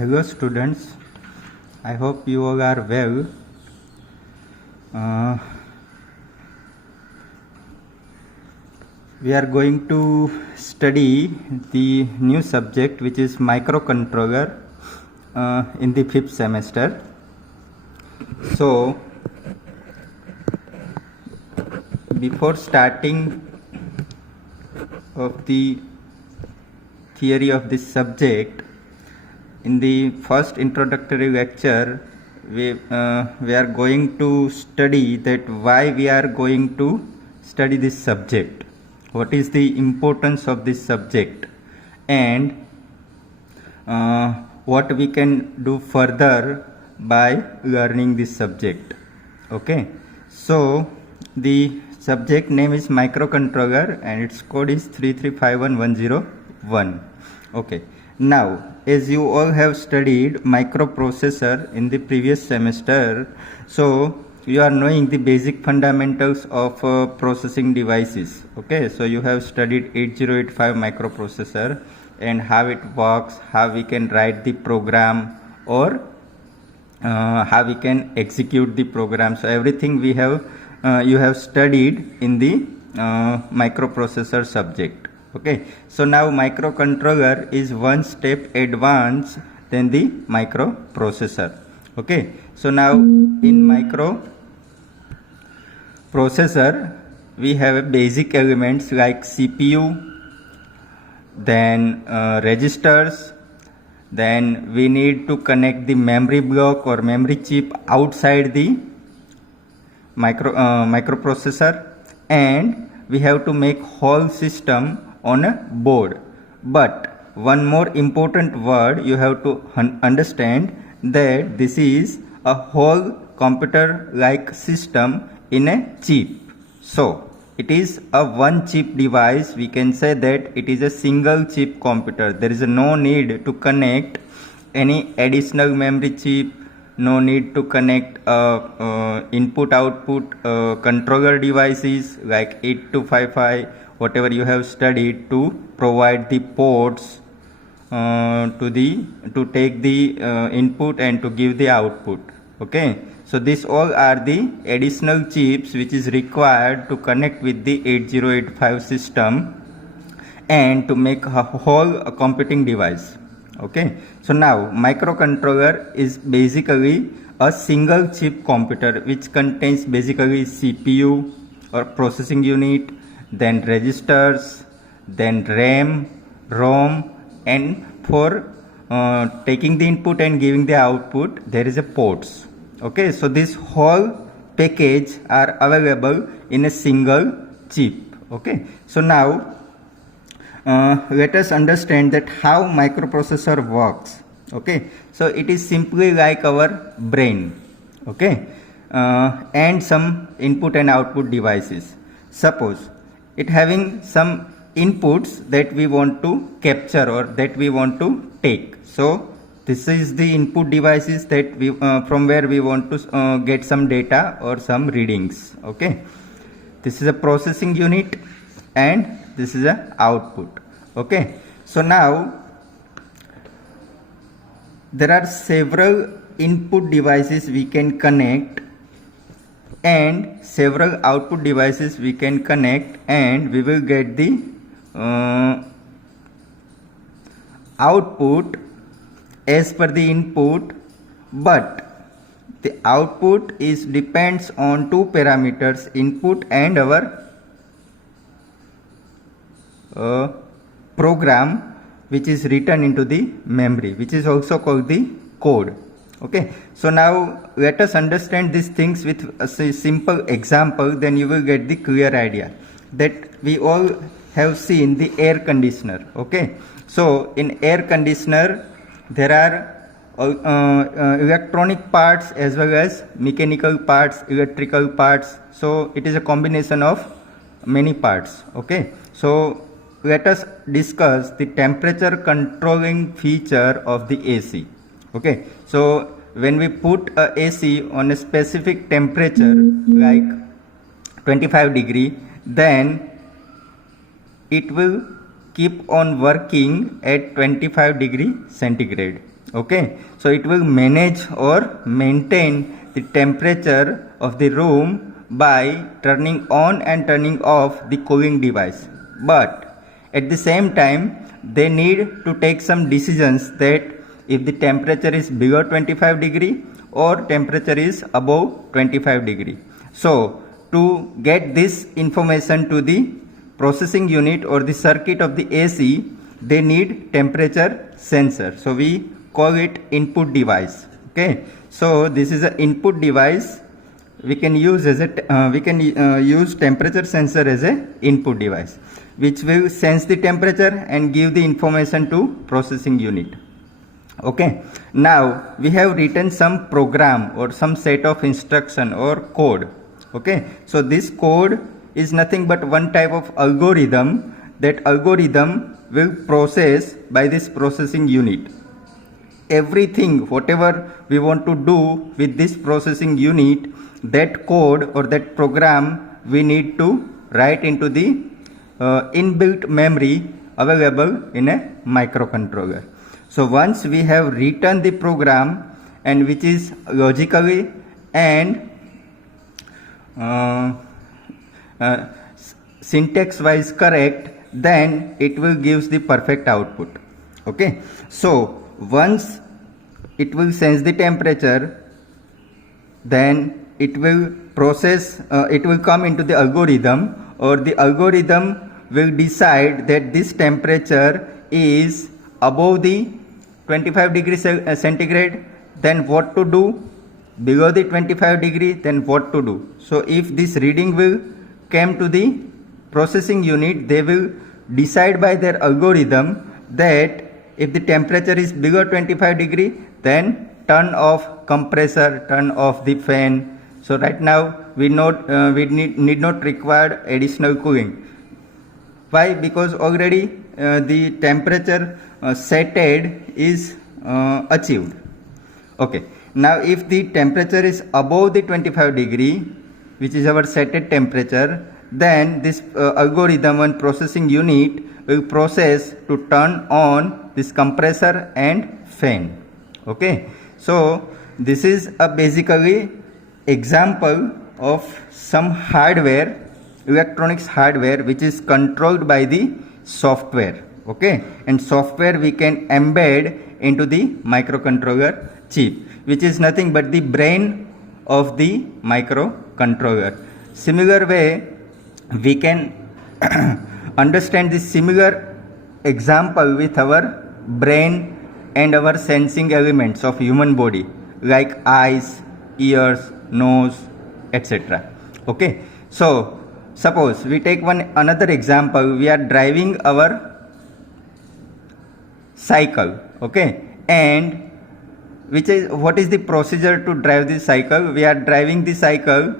Hello students, I hope you all are well. We are going to study the new subject, which is microcontroller, in the 5th semester. So before starting of the theory of this subject, in the first introductory lecture we are going to study that why we are going to study this subject, what is the importance of this subject, and what we can do further by learning this subject. Okay, so the subject name is microcontroller and its code is 3351101. Okay, now as you all have studied microprocessor in the previous semester, so you are knowing the basic fundamentals of processing devices. Okay, so you have studied 8085 microprocessor and how it works, how we can write the program, or how we can execute the program. So everything we have you have studied in the microprocessor subject. Okay, so now microcontroller is one step advanced than the microprocessor. Okay, so now in microprocessor we have basic elements like CPU, then registers, then we need to connect the memory block or memory chip outside the microprocessor, and we have to make whole system on a board. But one more important word you have to understand, that this is a whole computer like system in a chip. So it is a one chip device. We can say that it is a single chip computer. There is no need to connect any additional memory chip, no need to connect input output controller devices like 8255, whatever you have studied, to provide the ports to take the input and to give the output. Okay, so these all are the additional chips which is required to connect with the 8085 system and to make a whole computing device. Okay, so now microcontroller is basically a single chip computer which contains basically CPU or processing unit, then registers, then RAM, ROM, and for taking the input and giving the output there is a ports. Okay, so this whole package are available in a single chip. Okay, so now let us understand that how microprocessor works. Okay, so it is simply like our brain. Okay, and some input and output devices. Suppose it having some inputs that we want to capture or that we want to take. So this is the input devices that we from where we want to get some data or some readings. Okay, this is a processing unit and this is a output. Okay, so now there are several input devices we can connect and several output devices we can connect, and we will get the output as per the input, but the output is depends on two parameters, input and our program which is written into the memory, which is also called the code. Okay, so now let us understand these things with a simple example, then you will get the clear idea. That we all have seen the air conditioner. Okay, so in air conditioner there are electronic parts as well as mechanical parts, electrical parts. So it is a combination of many parts. Okay, so let us discuss the temperature controlling feature of the AC. Okay, so when we put a AC on a specific temperature like 25 degree, then it will keep on working at 25 degree centigrade. Okay, so it will manage or maintain the temperature of the room by turning on and turning off the cooling device. But at the same time, they need to take some decisions that if the temperature is below 25 degree or temperature is above 25 degree. So to get this information to the processing unit or the circuit of the AC, they need temperature sensor. So we call it input device. Okay, so this is an input device. We can use as a use temperature sensor as a input device, which will sense the temperature and give the information to processing unit. Okay, now we have written some program or some set of instruction or code. Okay, so this code is nothing but one type of algorithm. That algorithm will process by this processing unit. Everything, whatever we want to do with this processing unit, that code or that program we need to write into the inbuilt memory available in a microcontroller. So once we have written the program, and which is logically and syntax wise correct, then it will gives the perfect output. Okay, so once it will sense the temperature, then it will process, it will come into the algorithm, or the algorithm will decide that this temperature is above the 25 degrees centigrade, then what to do, below the 25 degree, then what to do. So if this reading will come to the processing unit, they will decide by their algorithm that if the temperature is below 25 degree, then turn off compressor, turn off the fan. So right now we need not require additional cooling. Why? Because already the temperature setted is achieved. Okay, now if the temperature is above the 25 degree, which is our setted temperature, then this algorithm and processing unit will process to turn on this compressor and fan. Okay, so this is a basically example of some hardware, electronics hardware, which is controlled by the software. Okay, and software we can embed into the microcontroller chip, which is nothing but the brain of the microcontroller. Similar way, we can understand this similar example with our brain and our sensing elements of human body, like eyes, ears, nose, etc. Okay, so suppose we take another example. We are driving our cycle. Okay, and what is the procedure to drive this cycle? We are driving the cycle,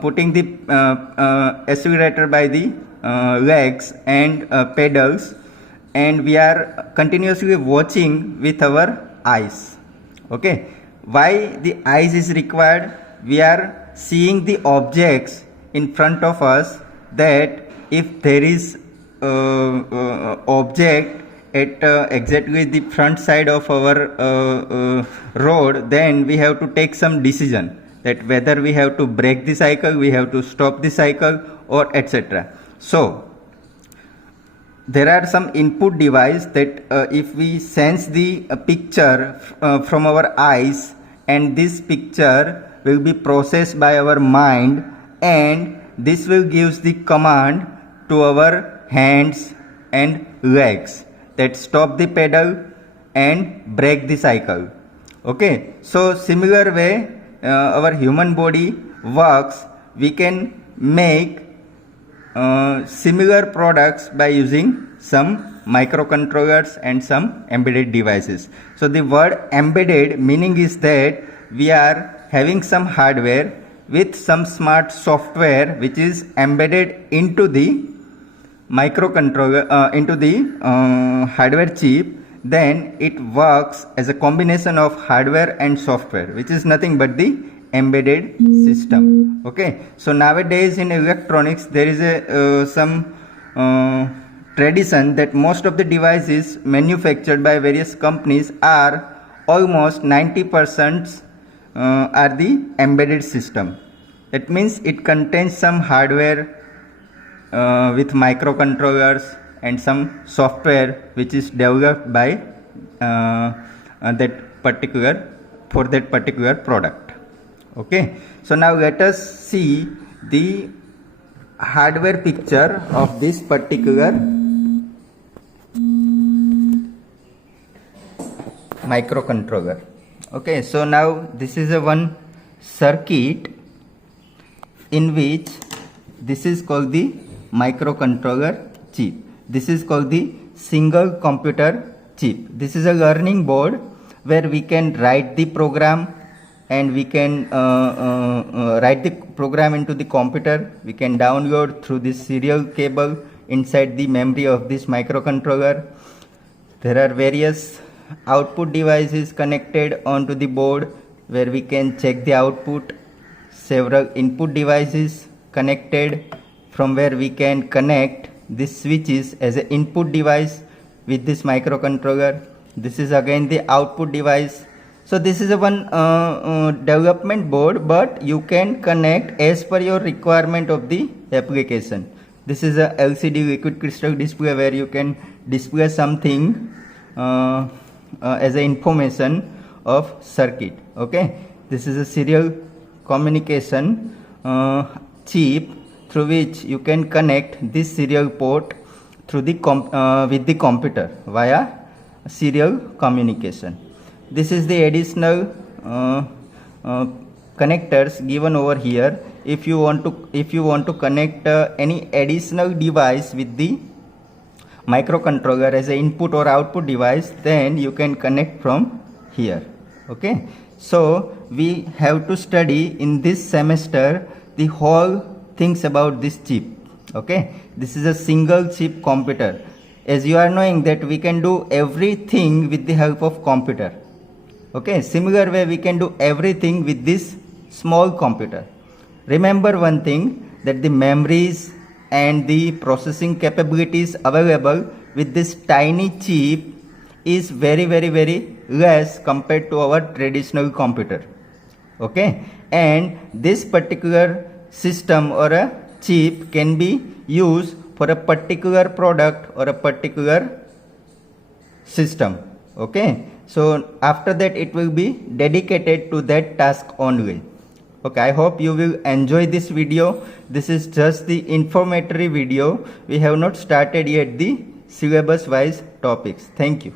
putting the accelerator by the legs and pedals, and we are continuously watching with our eyes. Okay, why the eyes is required? We are seeing the objects in front of us, that if there is object at exactly the front side of our road, then we have to take some decision that whether we have to break the cycle, we have to stop the cycle, or etc. So there are some input device that if we sense the picture from our eyes, and this picture will be processed by our mind, and this will gives the command to our hands and legs that stop the pedal and break the cycle. Okay, so similar way our human body works. We can make similar products by using some microcontrollers and some embedded devices. So the word embedded meaning is that we are having some hardware with some smart software which is embedded into the microcontroller, into the hardware chip. Then it works as a combination of hardware and software, which is nothing but the embedded system. Okay, so nowadays in electronics there is a some tradition that most of the devices manufactured by various companies are almost 90% are the embedded system. It means it contains some hardware with microcontrollers and some software which is developed by that particular product. Okay, so now let us see the hardware picture of this particular microcontroller. Okay, so now this is a one circuit in which this is called the microcontroller chip. This is called the single computer chip. This is a learning board where we can write the program, and we can write the program into the computer. We can download through this serial cable inside the memory of this microcontroller. There are various output devices connected onto the board where we can check the output. Several input devices connected from where we can connect these switches as an input device with this microcontroller. This is again the output device. So this is a one development board, but you can connect as per your requirement of the application. This is a LCD liquid crystal display where you can display something as a information of circuit. Okay, this is a serial communication chip through which you can connect this serial port through the with the computer via serial communication. This is the additional connectors given over here. If you want to connect any additional device with the microcontroller as an input or output device, then you can connect from here. Okay, so we have to study in this semester the whole things about this chip. Okay, this is a single chip computer. As you are knowing that we can do everything with the help of computer. Okay, similar way we can do everything with this small computer. Remember one thing, that the memories and the processing capabilities available with this tiny chip is very less compared to our traditional computer. Okay, and this particular system or a chip can be used for a particular product or a particular system. Okay, so after that it will be dedicated to that task only. Okay, I hope you will enjoy this video. This is just the informatory video. We have not started yet the syllabus wise topics. Thank you.